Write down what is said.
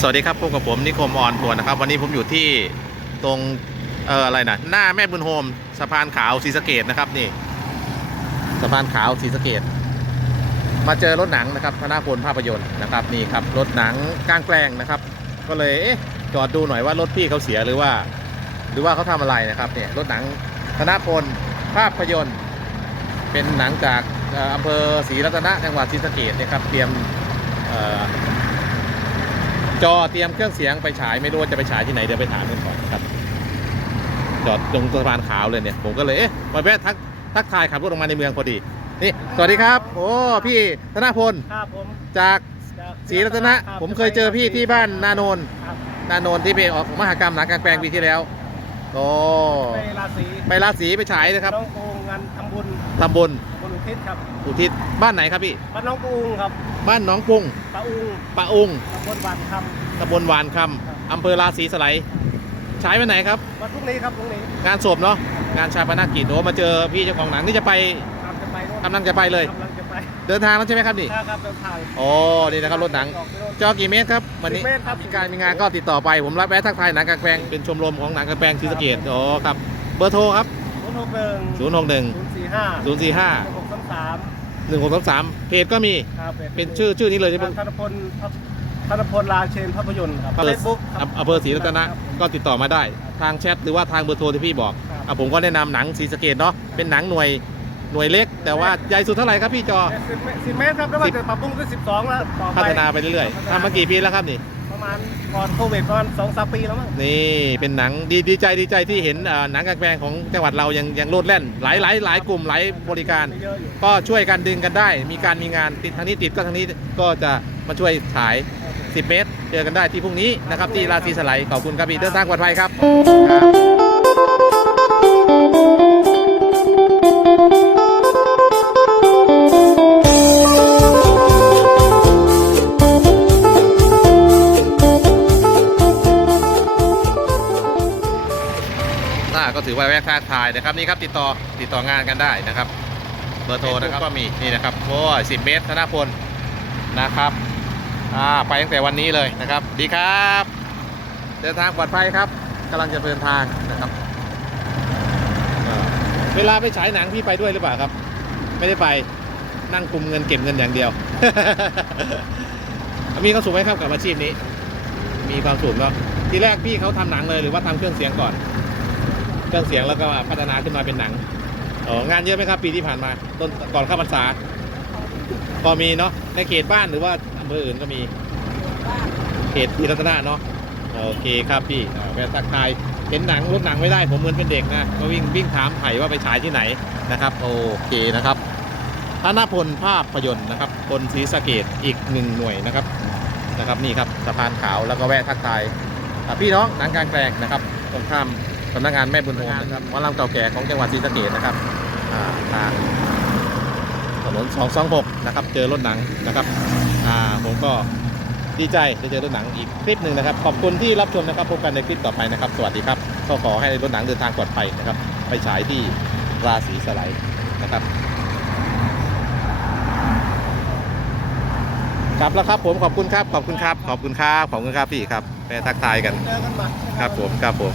สวัสดีครับพบกับผมนิคมออนทัวนะครับ วันนี้ผมอยู่ที่ตรงเอ่ออะไรนะหน้าแม่บุญโฮมสะพานขาวศรีสะเกดนะครับนี่สะพานขาวศรีสะเกดมาเจอรถหนังนะครับธนาพลภาพยนตร์นะครับนี่ครับรถหนังกลางแปลงนะครับ ก็เลยเอ๊ะจอดดูหน่อยว่ารถพี่เขาเสียหรือว่า หรือว่าเขาทำอะไรนะครับเนี่ยรถหนังธนาพลภาพยนตร์ เป็นหนังจากอำเภอศรีรัตนะจังหวัดศรีสะเกดนะครับเตรียมเอ่อ จอเตรียมเครื่องเสียงไปฉายไม่รู้ว่าจะไปฉายที่ไหนเดี๋ยวไปถามกันก่อนครับ จอดตรงสะพานขาวเลยเนี่ย ผมก็เลยเอ๊ะมาแวะทักทักทายขับรถออกมาในเมืองพอดี นี่สวัสดีครับ โอ้พี่ธนพลครับผมจากจากศรีรัตนะรับผมเคยเจอพี่ที่บ้านนาโนนครับนาโนนที่ไปออกมหากรรมหนังกลางแปลงปีที่แล้วโอ้ไปราศีไปราศีไปฉายนะครับน้องกูงงานทำบุญตำบลบุญอุ ทิศครับอุทิศบ้านไหนครับพี่ บ้านน้องกูงครับบ้านหน้องกรุงปะอุงปะอุงตำบลบานคตำบลวานคำอำเภอราศีสไลยฉายวันไหนครับำวันพรุ่งนี้ครับพรุ่งนี้งานศพเนาะงานชาปนกิจโอ้มาเจอพี่เจ้าของหนังนี่จะไปตามจะไปโน่นกำลังจะไปเลย กำลังจะไปเดินทางแล้วใช่ไหมครับนี่นะครับเดินทางโอ้นี่นะครับรถหนัง ออกไปโน่น จอกี่เมตรครับวันนี้10เมตรครับ มีการมีงานก็ติดต่อไปผมรับแวะทักทายหนังกลางแปลงเป็นชมรมของหนังกลางแปลงศรีสะเกดโอ้ครับเบอร์โทรครับศูนย์หกหนึ่ง0 6 1ศูนย์ สี่ห้า0 4 5หกสามสาม1 6 3 3เพจก็มีครับเป็นชื่อชื่อนี้เลยใช่ไหมธนพลธนพลลาเชนภาพยนตร์ครับอำเภเฟอซบุ๊กครับอำเภอศรีรัตนะก็ติดต่อมาได้ ทางแชทหรือว่าทางเบอร์โทรที่พี่บอกครับอะผมก็แนะนำหนังศรีสะเกดเนาะเป็นหนังหน่วยหน่วยเล็ก แต่ว่าใหญ่สุดเท่าไหร่ครับพี่จอสิบเมตรสิบเมตรครับแล้วว่าจะปรับปรุงขึ้นสิบสองแล้วต่อไปพัฒนาไปเรื่อยๆทำมากี่ปีแล้วครับนี่ ประมาณ ก่อนโควิดประมาณสองสามปีแล้วมั้งนี่เป็นหนังดีดีใจดีใจที่เห็นเอ่อหนังกลางแปลงของจังหวัดเรายังยังโลดแล่น หลายหลายหลายกลุ่มหลายบริการ เยอะอยู่ก็ช่วยกันดึงกันได้ มีการมีงานติดทางนี้ติดก็ทางนี้ก็จะมาช่วยฉาย 10 เมตร เจอกันได้ที่พรุ่งนี้นะครับที่ราศีสไลด์ขอบคุณครับพี่เดินทางปลอดภัยครับครับ ก็ถือว่าแวะทักทายนะครับนี่ครับติดต่อติดต่องานกันได้นะครับ เบอร์โทรนะครับก็มีนี่นะครับโอ้สิบเมตรธนพลนะครับอ่าไปตั้งแต่วันนี้เลยนะครับ ดีครับ เดินทางปลอดภัยครับกำลังจะเดินทางนะครับอ่าเวลาไปฉายหนังพี่ไปด้วยหรือเปล่าครับ ไม่ได้ไปนั่งคุมเงินเก็บเงินอย่างเดียว มีความสุขไหมครับกับอาชีพนี้ มีความสุขเนาะทีแรกพี่เขาทำหนังเลยหรือว่าทำเครื่องเสียงก่อน เครื่องเสียงแล้วก็พัฒนาขึ้นมาเป็นหนังอ๋องานเยอะไหมครับปีที่ผ่านมา ต้นก่อนเข้าพรรษาก็มีเนาะในเขตบ้านหรือว่าอำเภออื่นก็มีเขตพิรัตนาเนาะโอเคครับพี่แวะทักทายเห็นหนังรถหนังไม่ได้ผมเหมือนเป็นเด็กนะก็วิ่งวิ่งถามไผ่ว่าไปฉายที่ไหนนะครับโอเคนะครับธนพลภาพยนตร์นะครับคนศรีสะเกดอีกหนึ่งหน่วยนะครับนะครับนี่ครับสะพานขาวแล้วก็แวะทักทายอ่พี่น้องหนังกลางแปลงนะครับตรงข้าม สำนักงานแม่บุญโฮมนะครับวัดลำเก่าแก่ของจังหวัดศรีสะเกดนะครับอ่าทางถนน 226 นะครับ เจอรถหนังนะครับอ่าผมก็ดีใจได้เจอรถหนังอีกคลิปหนึ่งนะครับ ขอบคุณที่รับชมนะครับพบกันในคลิปต่อไปนะครับ สวัสดีครับ ก็ขอให้รถหนังเดินทางปลอดภัยนะครับ ไปฉายที่ราศีสไลด์นะครับกลับแล้วครับผมขอบคุณครับขอบคุณครับ ขอบคุณครับขอบคุณครับพี่ครับไปทักทายกันเจอกันใหม่ครับผมครับผม